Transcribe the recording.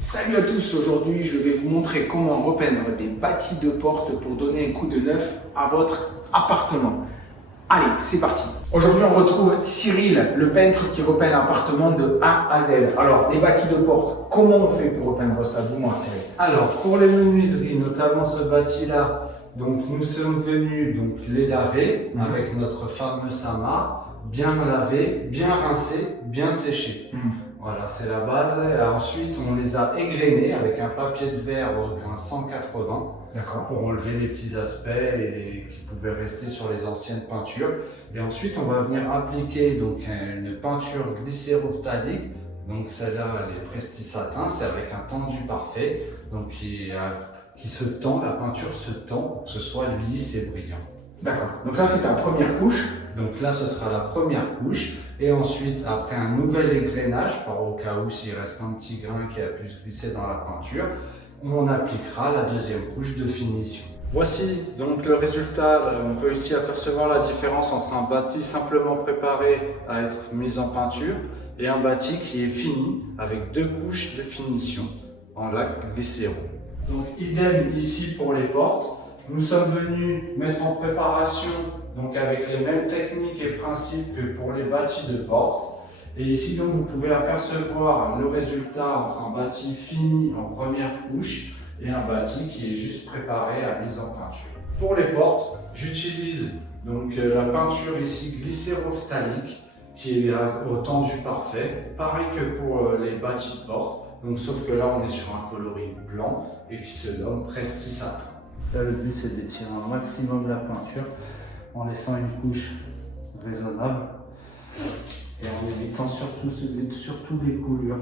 Salut à tous, aujourd'hui je vais vous montrer comment repeindre des bâtis de porte pour donner un coup de neuf à votre appartement. Allez, c'est parti. Aujourd'hui on retrouve Cyril, le peintre qui repeint l'appartement de A à Z. Alors, les bâtis de porte, comment on fait pour repeindre ça? Dis-moi Cyril. Alors, pour les menuiseries, notamment ce bâti-là, donc nous sommes venus les laver avec notre fameux Samar, bien laver, bien rincer, bien sécher. Voilà, c'est la base. Et ensuite, on les a égrenés avec un papier de verre au grain 180 pour enlever les petits aspects qui pouvaient rester sur les anciennes peintures. Et ensuite, on va venir appliquer une peinture glycérophthalique. Donc celle-là, elle est Presti Satin, c'est avec un tendu parfait, donc qui se tend, la peinture se tend pour que ce soit lisse et brillant. D'accord, donc ça c'est ta première couche. Donc là, ce sera la première couche. Et ensuite, après un nouvel égrenage, au cas où s'il reste un petit grain qui a pu se glisser dans la peinture, on appliquera la deuxième couche de finition. Voici donc le résultat. On peut ici apercevoir la différence entre un bâti simplement préparé à être mis en peinture et un bâti qui est fini avec deux couches de finition en lac glycéro. Donc idem ici pour les portes. Nous sommes venus mettre en préparation avec les mêmes techniques et principes que pour les bâtis de porte. Et ici donc vous pouvez apercevoir le résultat entre un bâti fini en première couche et un bâti qui est juste préparé à mise en peinture. Pour les portes, j'utilise la peinture ici glycérophthalique qui est au tendu parfait, pareil que pour les bâtis de porte, sauf que là on est sur un coloris blanc et qui se nomme Presti Satin. Là le but c'est d'étirer un maximum la peinture en laissant une couche raisonnable et en évitant surtout les coulures